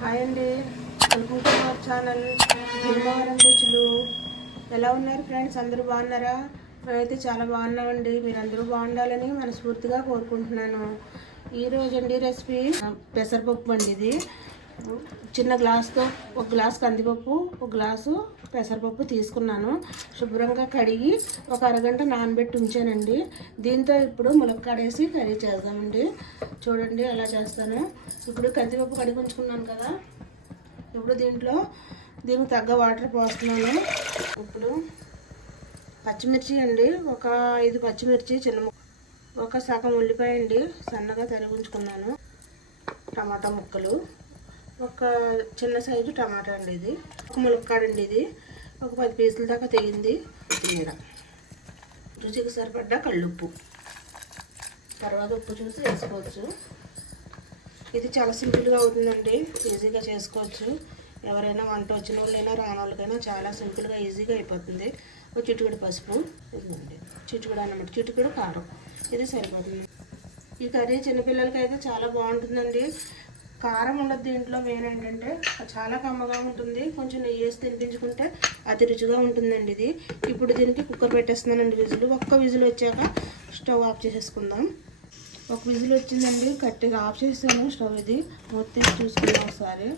Hi అండి welcome to our channel Bhimavaram రుచులు ఎలా ఉన్నారు ఫ్రెండ్స్? అందరూ బాగున్నారా? మేమైతే చాలా బాగున్నామండి. మీరు అందరూ బాగుండాలని మనస్ఫూర్తిగా కోరుకుంటున్నాను. ఈరోజు అండి రెసిపీ పెసరపప్పు అండి ఇది. చిన్న గ్లాస్తో ఒక గ్లాస్ కందిపప్పు ఒక గ్లాసు పెసరపప్పు తీసుకున్నాను. శుభ్రంగా కడిగి ఒక అరగంట నానబెట్టి ఉంచానండి. దీంతో ఇప్పుడు ములక్కాడేసి కర్రీ చేద్దామండి. చూడండి ఎలా చేస్తాను. ఇప్పుడు కందిపప్పు కడిగి ఉంచుకున్నాను కదా. ఇప్పుడు దీంట్లో దీనికి తగ్గ వాటర్ పోస్తున్నాను. ఇప్పుడు పచ్చిమిర్చి అండి. ఒక ఐదు పచ్చిమిర్చి చిన్న ఒక సగం ఉల్లిపాయ అండి. సన్నగా తరిగించుకున్నాను టమాటా ముక్కలు. ఒక చిన్న సైజు టమాటా అండి ఇది. ఒక ములక్కాడండి ఇది. ఒక పది పీసుల దాకా తెగింది. కొత్తిమీర రుచికి సరిపడ్డ కళ్ళుప్పు. తర్వాత ఉప్పు చూసి వేసుకోవచ్చు. ఇది చాలా సింపుల్గా అవుతుందండి. ఈజీగా చేసుకోవచ్చు. ఎవరైనా వంట వచ్చిన వాళ్ళైనా రాని వాళ్ళకైనా చాలా సింపుల్గా ఈజీగా అయిపోతుంది. ఒక చిటుకుడు పసుపు. ఇదిగోండి. చిటుకుడు అన్నమాట. చిటుకుడు కారం. ఇది సరిపోతుంది. ఈ కర్రీ చిన్నపిల్లలకి అయితే చాలా బాగుంటుందండి. కారం ఉండదు దీంట్లో మెయిన్ ఏంటంటే చాలా కమ్మగా ఉంటుంది. కొంచెం నెయ్యి వేసి తినిపించుకుంటే అతి రుచిగా ఉంటుందండి ఇది. ఇప్పుడు దీనికి కుక్కర్ పెట్టేస్తున్నానండి విజిల్. ఒక్క విజిల్ వచ్చాక స్టవ్ ఆఫ్ చేసేసుకుందాం. ఒక విజిల్ వచ్చిందండి. కట్టెగా ఆఫ్ చేసాను స్టవ్ ఇది. మొత్తం చూసుకుందాం ఒకసారి.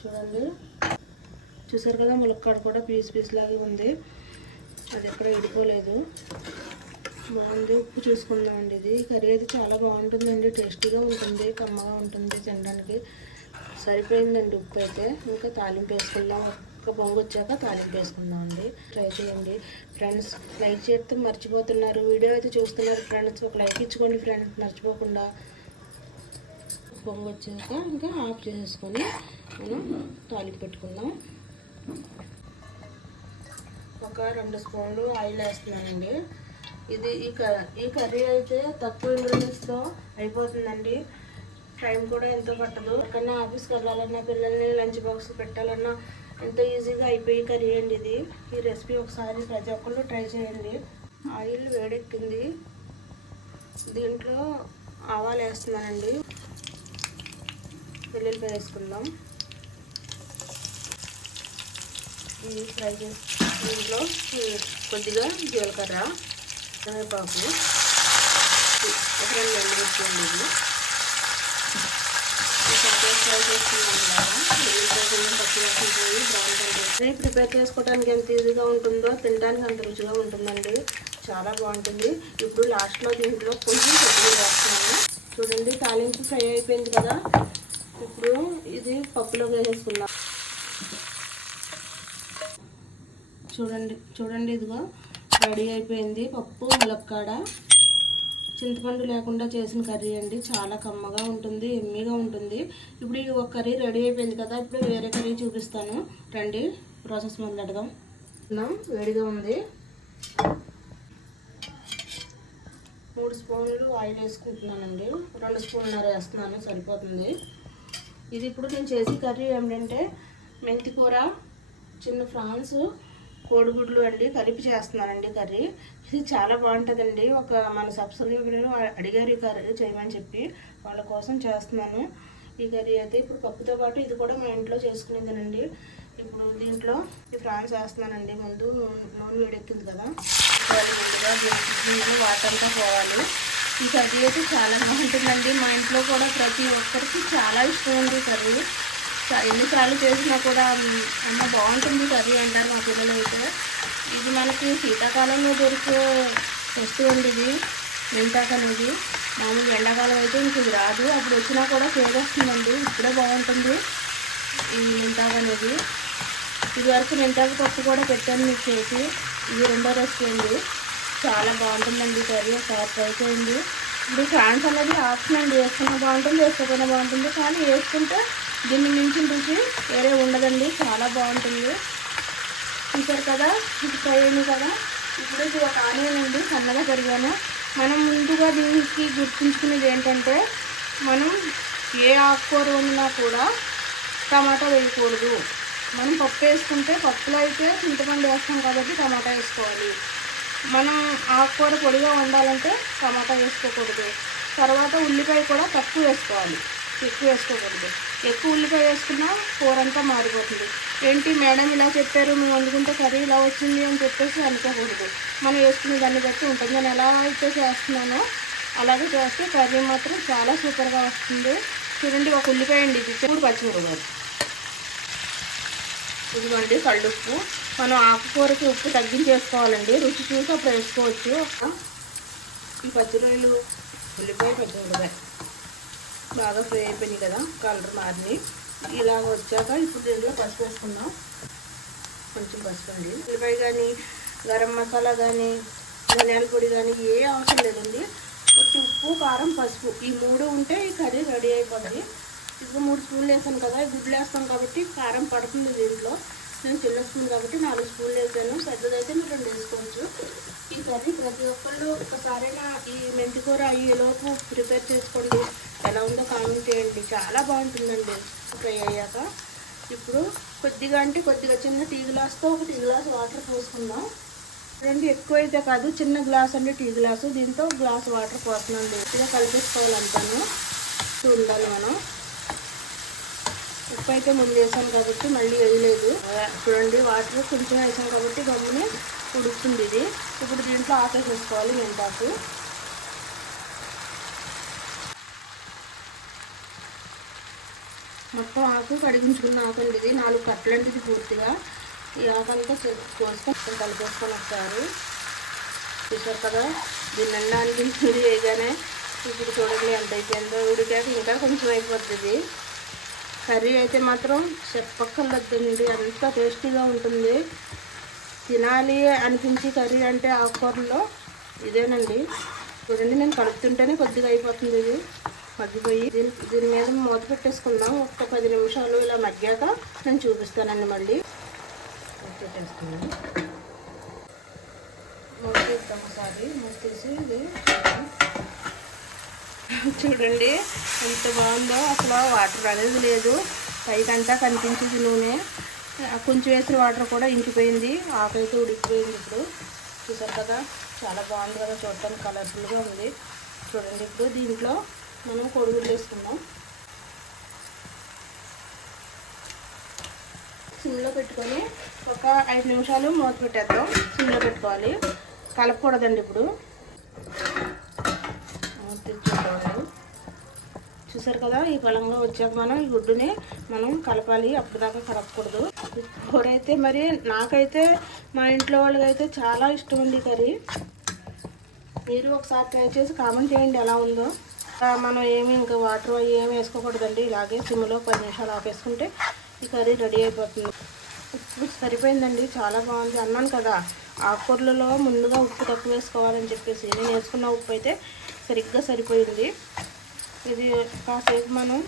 చూడండి. చూసారు కదా ములక్కాడ కూడా పీస్ పీస్ లాగే ఉంది. అది ఎక్కడ విడిపోలేదు బాగుంది. ఉప్పు చూసుకుందామండి ఇది. కర్రీ అయితే చాలా బాగుంటుందండి. టేస్టీగా ఉంటుంది. కమ్మగా ఉంటుంది తినడానికి. సరిపోయిందండి ఉప్పు అయితే. ఇంకా తాలింపు వేసుకుందాం. ఒక బొంగు వచ్చాక తాలింపు వేసుకుందామండి ట్రై చేయండి. ఫ్రెండ్స్ లైక్ చేస్తే మర్చిపోతున్నారు. వీడియో అయితే చూస్తున్నారు ఫ్రెండ్స్ ఒక లైక్ ఇచ్చుకోండి ఫ్రెండ్స్ మర్చిపోకుండా. బొంగు వచ్చాక ఇంకా ఆఫ్ చేసేసుకొని మనం తాలింపు పెట్టుకుందాం. ఒక రెండు స్పూన్లు ఆయిల్ వేస్తున్నానండి. ఇది ఈ ఈ కర్రీ అయితే తక్కువ ఇంగ్రీడియంట్స్తో అయిపోతుందండి. టైం కూడా ఎంతో పట్టదు. ఎక్కడన్నా ఆఫీస్కి వెళ్ళాలన్నా పిల్లల్ని లంచ్ బాక్స్ పెట్టాలన్నా ఎంతో ఈజీగా అయిపోయి కర్రీ అండి ఇది. ఈ రెసిపీ ఒకసారి ప్రతి ఒక్కళ్ళు ట్రై చేయండి. ఆయిల్ వేడెక్కింది. దీంట్లో ఆవాలు వేస్తున్నానండి. వెల్లుల్లిపాయ వేసుకుందాం. ఇవి ఫ్రై చేసి దీంట్లో కొద్దిగా జీలకర్ర. కరివేపాకు ఒక రెండు ఎండుమిర్చి ప్రిపేర్ చేసుకోవడానికి ఎంత ఈజీగా ఉంటుందో తినడానికి అంత రుచిగా ఉంటుందండి. చాలా బాగుంటుంది. ఇప్పుడు లాస్ట్లో దీంట్లో కొంచెం కొద్దిగా వేస్తున్నాను. చూడండి తాలింపు ఫ్రై అయిపోయింది కదా. ఇప్పుడు ఇది పప్పులో వేసేసుకుందాం. చూడండి చూడండి ఇదిగో. రెడీ అయిపోయింది. పప్పు ములక్కాడ. చింతపండు లేకుండా చేసిన కర్రీ అండి. చాలా కమ్మగా ఉంటుంది ఎమ్మిగా ఉంటుంది. ఇప్పుడు ఈ ఒక కర్రీ రెడీ అయిపోయింది కదా ఇప్పుడు వేరే కర్రీ చూపిస్తాను. రండి ప్రాసెస్ మొదలెడదాం వేడిగా ఉంది. మూడు స్పూన్లు ఆయిల్ వేసుకుంటున్నానండి. రెండు స్పూన్నర వేస్తున్నాను సరిపోతుంది. ఇది ఇప్పుడు నేను చేసే కర్రీ ఏమిటంటే మెంతి కూర చిన్న ఫ్రాన్స్ కోడిగుడ్లు అండి కలిపి చేస్తున్నానండి కర్రీ. ఇది చాలా బాగుంటుందండి. ఒక మన సబ్స్క్రైబర్లు అడిగారు కర్రీ చేయమని చెప్పి. వాళ్ళ కోసం చేస్తున్నాను ఈ కర్రీ అయితే. ఇప్పుడు పప్పుతో పాటు ఇది కూడా మా ఇంట్లో చేసుకునేదేనండి. ఇప్పుడు దీంట్లో ఈ ఫ్రాన్స్ వేస్తున్నానండి. ముందు నూనె వేడెక్కింది కదా. ముందుగా వాటర్ అంతా పోవాలి. ఈ కర్రీ అయితే చాలా బాగుంటుందండి. మా ఇంట్లో కూడా ప్రతి ఒక్కరికి చాలా ఇష్టం ఉంది కర్రీ. ఎన్నిసార్లు చేసినా కూడా అమ్మ బాగుంటుంది కర్రీ అంటారు మా పిల్లలు అయితే. ఇది మనకి శీతాకాలంలో దొరికే వస్తువు ఇది మెంతాకు అనేది. మామూలు ఎండాకాలం అయితే ఇంక ఇది రాదు. అప్పుడు వచ్చినా కూడా సేవ్ వస్తుందండి. ఇప్పుడే బాగుంటుంది ఈ మెంతాకు అనేది. ఇదివరకు వరకు పప్పు కూడా పెట్టాను మీకు చేసి. ఇది రెండో రెసిపీ అండి. చాలా బాగుంటుందండి కర్రీ. ఒకసారి ట్రై చేయండి. ఇప్పుడు ఫ్రాన్స్ అనేది ఆప్షన్ అండి. వేసుకున్నా బాగుంటుంది వేసుకోకుండా బాగుంటుంది. కానీ వేసుకుంటే దీన్ని మించిన రుచి వేరే ఉండదండి. చాలా బాగుంటుంది. చూసారు కదా? ఇది ఫ్రై అయింది కదా? ఇప్పుడు ఇది ఒక ఆనియన్ అండి. సన్నగా కరిగాను. మనం ముందుగా దీనికి గుర్తుంచుకునేది ఏంటంటే మనం ఏ ఆకుకూర వండినా కూడా టమాటా వేయకూడదు. మనం పప్పు వేసుకుంటే పప్పులో అయితే చింతపండు వేస్తాం కాబట్టి టమాటా వేసుకోవాలి. మనం ఆకుకూర పొడిగా వండాలంటే టమాటా వేసుకోకూడదు. తర్వాత ఉల్లిపాయ కూడా తక్కువ వేసుకోవాలి. ఎక్కువ వేసుకోకూడదు. ఎక్కువ ఉల్లిపాయ వేసుకున్నా కూర అంతా మారిపోతుంది. ఏంటి? మేడం ఇలా చెప్పారు మేము వండుకుంటే కర్రీ ఇలా వచ్చింది అని చెప్పేసి అనుకోకూడదు. మనం వేసుకునే దాన్ని బట్టి ఉంటుంది. నేను ఎలా అయితే చేస్తున్నానో అలాగే చేస్తే కర్రీ మాత్రం చాలా సూపర్గా వస్తుంది. చూడండి ఒక ఉల్లిపాయ అండి ఇది. మూడు పచ్చిమిరపకాయలు ఇదిగోండి కళ్ళుప్పు. మనం ఆకుకూరకి ఉప్పు తగ్గించేసుకోవాలండి. రుచి చూసి అప్పుడు వేసుకోవచ్చు. ఈ పచ్చిరొయ్యలు ఉల్లిపాయ పచ్చిమిరపకాయ బాగా ఫ్రై అయిపోయినాయి కదా కలర్ మారినాయి. ఇలాగ వచ్చాక ఇప్పుడు దీంట్లో పసుపు వేసుకుందాం. కొంచెం పసుపు అండి. ఉల్లిపాయ కానీ గరం మసాలా కానీ ధనియాల పొడి కానీ ఏ అవసరం లేదండి. కొంచెం ఉప్పు కారం పసుపు. ఈ మూడు ఉంటే ఈ కర్రీ రెడీ అయిపోతుంది ఇప్పుడు మూడు స్పూన్లు వేసాను కదా గుడ్లు వేస్తాం కాబట్టి కారం పడుతుంది దీంట్లో. నేను చిన్న స్పూన్ కాబట్టి నాలుగు స్పూన్లు వేసాను. పెద్దదైతే మీరు రెండు వేసుకోవచ్చు. ఈ కర్రీ ప్రతి ఒక్కళ్ళు ఒకసారైనా ఈ మెంతికూర అయ్యేలోపు ప్రిపేర్ చేసుకోండి. ఎలా ఉందో కామెంట్ చేయండి. చాలా బాగుంటుందండి. ఫ్రై అయ్యాక ఇప్పుడు కొద్దిగా అంటే కొద్దిగా చిన్న టీ గ్లాస్తో ఒక టీ గ్లాస్ వాటర్ పోసుకుందాం. రెండు ఎక్కువ అయితే కాదు చిన్న గ్లాస్ అంటే టీ గ్లాసు. దీంతో గ్లాస్ వాటర్ పోస్తున్నాం గట్టిగా కలిపేసుకోవాలంటాను చూడాలి మనం. ఉప్పు అయితే ముందు వేసాం కాబట్టి మళ్ళీ వేయలేదు చూడండి వాటర్ కొంచెం వేసాం కాబట్టి గమ్మునే ఉడుకుతుంది ఇది. ఇప్పుడు దీంట్లో ఆపేసేసుకోవాలి మెంతాకు. మొత్తం ఆకు కడిగించుకున్న ఆకు అండి ఇది. నాలుగు కట్టలండి ఇది పూర్తిగా. ఈ ఆకంతా కోసుకొని కలిపేసుకొని వస్తారు. చూసారు కదా దీన్ని అన్నానికి ఇది వేయగానే ఇప్పుడు చూడండి ఎంత అయిపోయిందో. ఉడికాక ఇంకా కొంచెం అయిపోతుంది కర్రీ అయితే మాత్రం చెప్పక్కర్లేదండి. అంత టేస్టీగా ఉంటుంది. తినాలి అనిపించి కర్రీ అంటే ఆకుకూరలో ఇదేనండి. చూడండి నేను కలుపుతుంటేనే కొద్దిగా అయిపోతుంది ఇది. మగ్గిపోయి దీని దీని మీద మూత పెట్టేసుకుందాం. ఒక పది నిమిషాలు ఇలా మగ్గాక నేను చూపిస్తానండి మళ్ళీ. మూత పెట్టేసుకున్నాను మూత తీస్తాం ఒకసారి. మూత తీసి ఇది చూడండి. ఎంత బాగుందో. అసలు వాటర్ అనేది లేదు. పైకంతా కనిపించేది నూనె. కొంచెం వేసిన వాటర్ కూడా ఇంకిపోయింది. ఆకైతే ఉడికిపోయింది ఇప్పుడు. చూసారు కదా? చాలా బాగుంది కదా చూడటానికి కలర్ఫుల్గా ఉంది. చూడండి ఇప్పుడు దీంట్లో మనం కొడుగులు వేసుకుందాం సిమ్లో పెట్టుకొని ఒక ఐదు నిమిషాలు మూత పెట్టేద్దాం. సిమ్లో పెట్టుకోవాలి. కలపకూడదండి ఇప్పుడు. తెచ్చుకోవాలి చూసారు కదా ఈ బలంగా వచ్చాక మనం ఈ గుడ్డుని మనం కలపాలి. అప్పటిదాకా కలపకూడదు. కూర అయితే మరి నాకైతే మా ఇంట్లో వాళ్ళకైతే చాలా ఇష్టం ఉంది కర్రీ. మీరు ఒకసారి ట్రై చేసి కామెంట్ చేయండి ఎలా ఉందో. మనం ఏమి ఇంకా వాటర్ అవి ఏమి వేసుకోకూడదండి. ఇలాగే సిమ్లో పది నిమిషాలు ఆపేసుకుంటే ఈ కర్రీ రెడీ అయిపోతుంది. ఉప్పు సరిపోయిందండి. చాలా బాగుంది. అన్నాను కదా ఆకుకూరలలో ముందుగా ఉప్పు తక్కువ వేసుకోవాలని చెప్పేసి. నేను వేసుకున్న ఉప్పు అయితే సరిగ్గా సరిపోయింది. ఇది కాసేపు మనం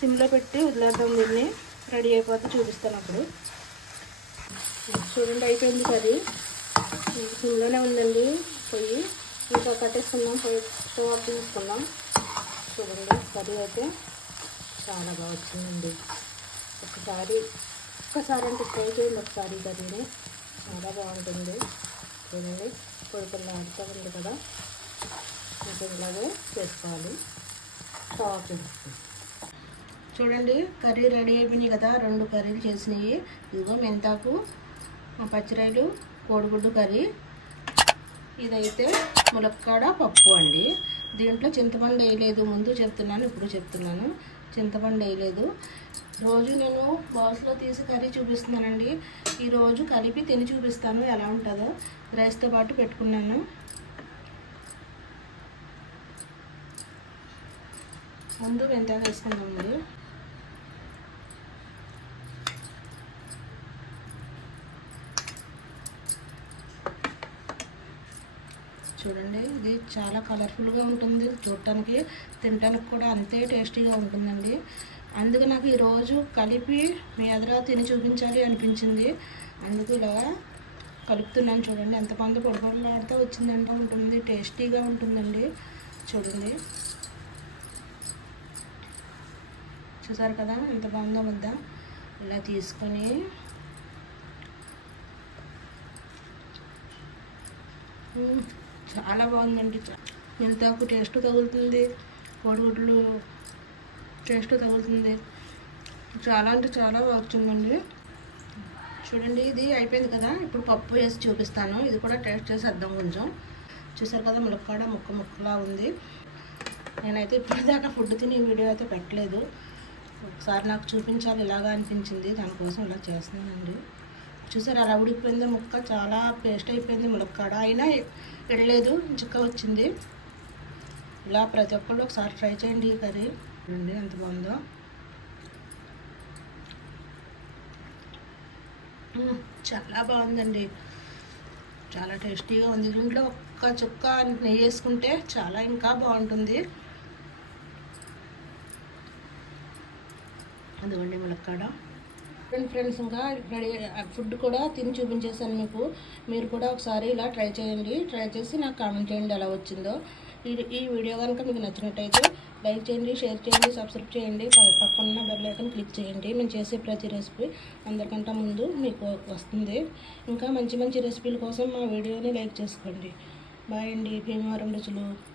సిమ్లో పెట్టి వదిలేద్దాం దీన్ని. రెడీ అయిపోతే చూపిస్తాను అప్పుడు. చూడండి అయిపోయింది కర్రీ. సిమ్లోనే ఉందండి. పొయ్యి ఇంకా కట్టేసుకుందాం పొయ్యి తీసుకుందాం ఆఫ్ చూడండి కర్రీ అయితే చాలా బాగా వచ్చిందండి. ఒకసారి ఒక్కసారి అంటే ట్రై చేయండి ఒకసారి కర్రీని. చాలా బాగుంటుంది. చూడండి పొడి పొడి ఆడుతూ ఉంది కదా. ఇంకా ఇలాగే చేసుకోవాలి. స్టవ్ చూడండి కర్రీ రెడీ అయిపోయినాయి కదా. రెండు కర్రీలు చేసినాయి. ఇదిగో మెంతాకు ఆ పచ్చిరాయలు కోడిగుడ్డు కర్రీ. ఇదైతే ములక్కాడ పప్పు అండి. దీంట్లో చింతపండు వేయలేదు. ముందు చెప్తున్నాను ఇప్పుడు చెప్తున్నాను. చింతపండు వేయలేదు. రోజు నేను బాక్స్లో తీసి కర్రీ చూపిస్తున్నానండి. ఈరోజు కలిపి తిని చూపిస్తాను ఎలా ఉంటుందో. రైస్తో పాటు పెట్టుకున్నాను. ముందు మెంతాకు వేసుకుందామండి చూడండి ఇది చాలా కలర్ఫుల్గా ఉంటుంది. చూడటానికి తినడానికి కూడా అంతే టేస్టీగా ఉంటుందండి. అందుకు నాకు ఈరోజు కలిపి మీ ఎదురా తిని చూపించాలి అనిపించింది. అందుకు ఇలా కలుపుతున్నాను చూడండి. ఎంత మంది పొడిపొడలాడితే వచ్చిందంటే ఉంటుంది. టేస్టీగా ఉంటుందండి. చూడండి. చూసారు కదా ఎంత బాగుందో వద్దా ఇలా తీసుకొని మ్మ్. చాలా బాగుందండి. ఇంతకు టేస్ట్ తగులుతుంది. కోడిగుడ్లు టేస్ట్ తగులుతుంది. చాలా అంటే చాలా బాగా చూడండి ఇది అయిపోయింది కదా. ఇప్పుడు పప్పు వేసి చూపిస్తాను. ఇది కూడా టేస్ట్ చేసి అర్థం కొంచెం. చూసారు కదా ములక్కాడ ముక్క ముక్కలా ఉంది. నేనైతే ఇప్పటిదాకా ఫుడ్ తిని వీడియో అయితే పెట్టలేదు. ఒకసారి నాకు చూపించాలి ఇలాగా అనిపించింది. దానికోసం ఇలా చేస్తున్నానండి. చూసారు? అలా ఉడికిపోయింది ముక్క. చాలా పేస్ట్ అయిపోయింది ములక్కాడ అయినా ఎడలేదు. చిక్క వచ్చింది. ఇలా ప్రతి ఒక్కళ్ళు ఒకసారి ట్రై చేయండి ఈ కర్రీ. చూడండి ఎంత బాగుందో. చాలా బాగుందండి. చాలా టేస్టీగా ఉంది. దీంట్లో ఒక్క చుక్క నెయ్యి వేసుకుంటే చాలా ఇంకా బాగుంటుంది. అదిగోండి ములక్కాడ ఫ్రెండ్ ఫ్రెండ్స్ ఇంకా రెడీ ఫుడ్ కూడా తిని చూపించేశాను మీకు. మీరు కూడా ఒకసారి ఇలా ట్రై చేయండి. ట్రై చేసి నాకు కామెంట్ చేయండి ఎలా వచ్చిందో. ఈ ఈ వీడియో కనుక మీకు నచ్చినట్టయితే లైక్ చేయండి షేర్ చేయండి సబ్స్క్రైబ్ చేయండి. ప- పక్కన బెల్ క్లిక్ చేయండి. మేము చేసే ప్రతి రెసిపీ అందరికంటే ముందు మీకు వస్తుంది. ఇంకా మంచి మంచి రెసిపీల కోసం మా వీడియోని లైక్ చేసుకోండి. బాయ్ అండి. భీమవరం రుచులు.